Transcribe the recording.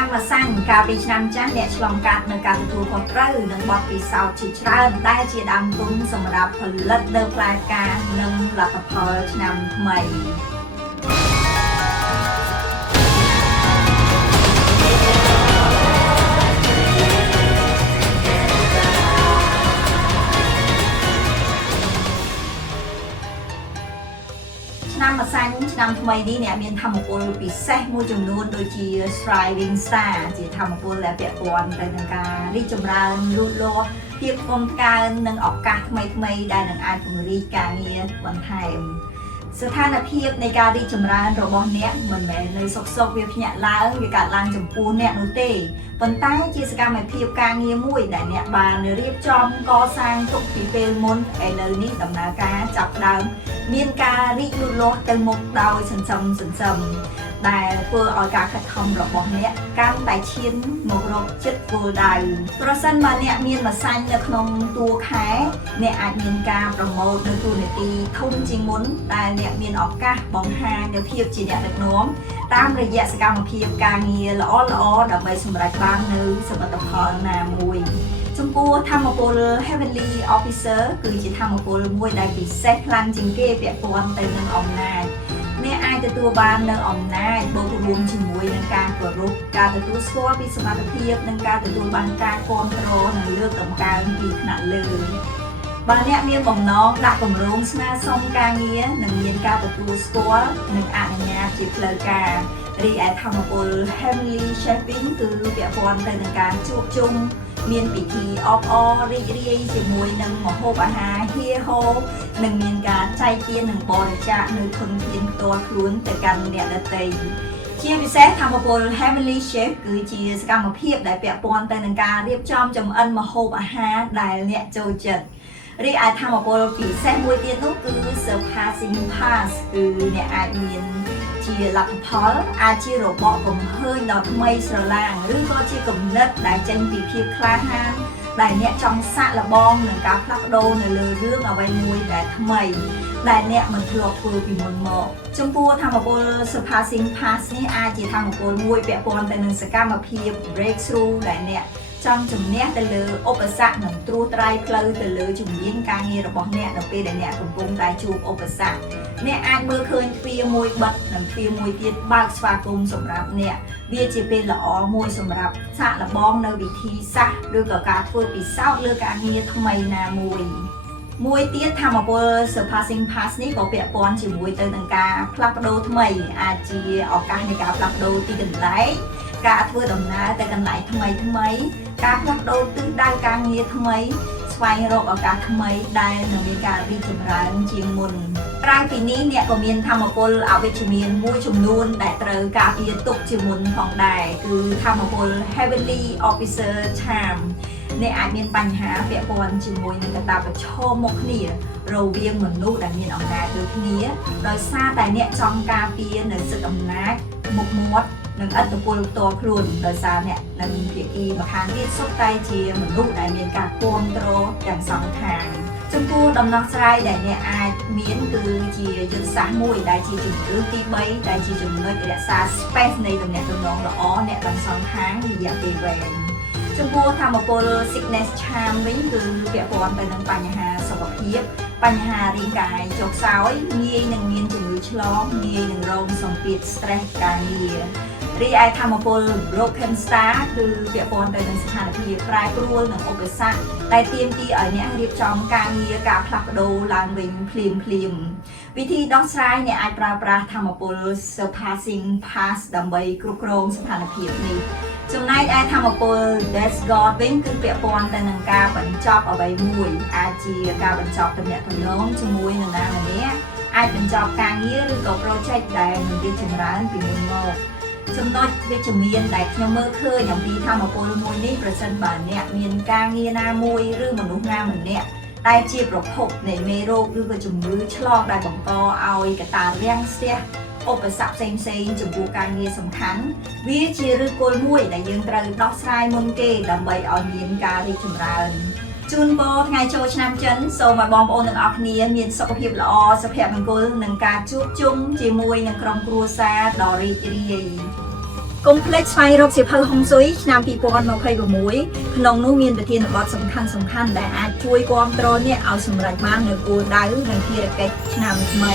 ឆ្នាំម្សាញ់កាលពីឆ្នាំចាស់អ្នកឆ្លងកាត់នៅការទទួលខុសត្រូវនិងបទពិសោធន៍ជាច្រើនដែលជាដើមទុនសម្រាប់ផលិតនៅផ្លែផ្កានិងលទ្ធផលឆ្នាំថ្មីឆ្នាំម្សាញ់ឆ្នាំថ្មីនេះអ្នកមានធម្មពលពិសេសមួយចំនួនដូចជា Striving Star ជាធម្មពលដែលពាក់ព័ន្ធទៅនឹងការរីកចម្រើនលូតលាស់ភាពកុនកើននិងឱកាសថ្មីៗដែលនឹងអាចពង្រីកការងារបន្ថែមស្ថានភាពនៃការរីកចម្រើនរបស់អ្នកមិនមែននៅសុខវាភ្ញាក់ឡើងវាកើតឡើងចំពោះអ្នកនោះទេប៉ុន្តែជាសកម្មភាពការងារមួយដែលអ្នកបានរៀបចំកសាងទុកពីពេលមុនឥឡូវនេះដំណើរការចាប់ផ្ដើមមានការរីកលូតលាស់ទៅមុខដោយសន្សឹមដែលធ្វើឲ្យការខិតខំរបស់អ្នកកាន់តែឈានមករកចិត្តគោលដៅប្រសិនបើអ្នកមានម្សាញ់នៅក្នុងតួខែអ្នកអាចមានការប្រម៉ូទនៅតួនាទីធំជាងមុនដែលអ្នកមានឱកាសបង្ហាញនូវភាពជាអ្នកដឹកនាំតាមរយៈសកម្មភាពការងារល្អដើម្បីសម្រេចបាននូវសមិទ្ធផលណាមួយចំពោះធម្មពល Heavenly Officer គឺជាធម្មពលមួយដែលពិសេសខ្លាំងជាងគេពាក់ព័ន្ធទៅនឹងអំណាចអ្នកអាចទទួលបាននូវអំណាចបូករួមជាមួយនឹងការគោរពការទទួលស្គាល់ពីសមត្ថភាពនិងការទទួលបានការគាំទ្រនិងលើកតម្កើងពីថ្នាក់លើបើអ្នកមានបំណងដាក់គម្រោងស្នើសុំការងារនិងមានការទទួលស្គាល់និងអនុញ្ញាតជាផ្លូវការរីឯធម្មពល Heavenly Shaping គឺពាក់ព័ន្ធទៅនឹងការជួបជុំមានពិធីអបអររីករាយជាមួយនឹងម្ហូបអាហារហៀហូនិងមានការចែកទាននិងបរិច្ចាគនៅធនធានផ្ទាល់ខ្លួនទៅកាន់អ្នកដទៃជាពិសេសធម្មពល Heavenly Chef គឺជាសកម្មភាពដែលពាក់ព័ន្ធទៅនឹងការរៀបចំចម្អិនម្ហូបអាហារដែលអ្នកចូលចិត្តរីឯធម្មពលពិសេសមួយទៀតនោះគឺ Surpassing Pass គឺអ្នកអាចមានជាលទ្ធផលអាចជារបបកំហើញដ៏ថ្មីស្រឡាងឬក៏ជាគំនិតដែលចេញពីភាពក្លាហានដែលអ្នកចង់សាកល្បងនឹងការផ្លាស់ប្ដូរនៅលើរឿងអ្វីមួយដែលថ្មីដែលអ្នកមិនធ្លាប់ធ្វើពីមុនមកចំពោះធម្មពល Surpassing Pass នេះអាចជាធម្មពលមួយពាក់ព័ន្ធទៅនឹងសកម្មភាព Breakthrough ដែលអ្នកចង់ជំនះទៅលើឧបសគ្គនិងត្រួសត្រាយផ្លូវទៅលើជំនាញការងាររបស់អ្នកនៅពេលដែលអ្នកកំពុងតែជួបឧបសគ្គអ្នកអាចមើលឃើញទ្វារមួយបិទនិងទ្វារមួយទៀតបើកស្វាគមន៍សម្រាប់អ្នកវាជាពេលល្អមួយសម្រាប់សាកល្បងនៅវិធីសាស្ត្រឬក៏ការធ្វើពិសោធន៍លើការងារថ្មីណាមួយទៀតធម្មពល Surpassing Pass នេះក៏ពាក់ព័ន្ធជាមួយទៅនឹងការផ្លាស់ប្ដូរថ្មីអាចជាឱកាសនៃការផ្លាស់ប្ដូរទីកន្លែងការធ្វើដំណើរទៅកន្លែងថ្មីការផ្លាស់ប្ដូរទិសដៅការងារថ្មីស្វែងរកឱកាសថ្មីដែលនឹងមានការរីកចម្រើនជាងមុនក្រៅពីនេះអ្នកក៏មានធម្មពលអវិជ្ជមានមួយចំនួនដែលត្រូវការពារទុកជាមុនផងដែរគឺធម្មពល Heavenly Officer Charm អ្នកអាចមានបញ្ហាពាក់ព័ន្ធជាមួយនឹងកត្តាប្រឈមមកគ្នារវាងមនុស្សដែលមានអំណាចដូចគ្នាដោយសារតែអ្នកចង់ការពារនៅសិទ្ធិអំណាចមុខមាត់និងឥទ្ធិពលផ្ទាល់ខ្លួនដោយសារអ្នកនិងភាគីម្ខាងទៀតសុទ្ធតែជាមនុស្សដែលមានការគាំទ្រទាំងសងខាងចំពោះដំណោះស្រាយដែលអ្នកអាចមានគឺជាយុទ្ធសាស្ត្រមួយដែលជាជំរឿនទី3ដែលជាចំណុចរក្សា space នៃទំនាក់ទំនងល្អអ្នកទាំងសងខាងរយៈពេលវែងចំពោះធម្មពល Sickness Charm វិញគឺពាក់ព័ន្ធទៅនឹងបញ្ហាសុខភាពបញ្ហារាងកាយចុះខ្សោយងាយនឹងមានជំងឺឆ្លងងាយនឹងរងសម្ពាធ stress ការងាររីឯធម្មពល Broken Star គឺពាក់ព័ន្ធទៅនឹងស្ថានភាពប្រែប្រួលនិងឧបសគ្គដែលទាមទារឲ្យអ្នករៀបចំការងារការផ្លាស់ប្ដូរឡើងវិញភ្លាមវិធីដោះស្រាយអ្នកអាចប្រើប្រាស់ធម្មពល Surpassing Pass ដើម្បីគ្រប់គ្រងស្ថានភាពនេះចំណែកឯធម្មពល Death God វិញគឺពាក់ព័ន្ធទៅនឹងការបញ្ចប់អ្វីមួយអាចជាការបញ្ចប់ទំនាក់ទំនងជាមួយនរណាម្នាក់អាចបញ្ចប់ការងារឬក៏ project ដែលមិនរីកចម្រើនពីមុនមកចំណុចវិជ្ជមានដែលខ្ញុំមើលឃើញអំពីធម្មពលមួយនេះប្រសិនបើអ្នកមានការងារណាមួយឬមនុស្សណាម្នាក់ដែលជាប្រភពនៃមេរោគឬក៏ជំងឺឆ្លងដែលបង្កឲ្យកត្តារាំងស្ទះឧបសគ្គផ្សេងចំពោះការងារសំខាន់វាជាឫសគល់មួយដែលយើងត្រូវដោះស្រាយមុនគេដើម្បីឲ្យមានការរីកចម្រើនជូនពរថ្ងៃចូលឆ្នាំចិនសូមឲ្យបងប្អូនទាំងអស់គ្នាមានសុខភាពល្អសុភមង្គលនិងការជួបជុំជាមួយនឹងក្រុមគ្រួសារដ៏រីករាយ កុំភ្លេចស្វែងរកសៀវភៅហុងស៊ុយឆ្នាំ2026ក្នុងនោះមានប្រធានបទសំខាន់ៗដែលអាចជួយគាំទ្រអ្នកឲ្យសម្រេចបាននូវគោលដៅនិងភារកិច្ចឆ្នាំថ្មី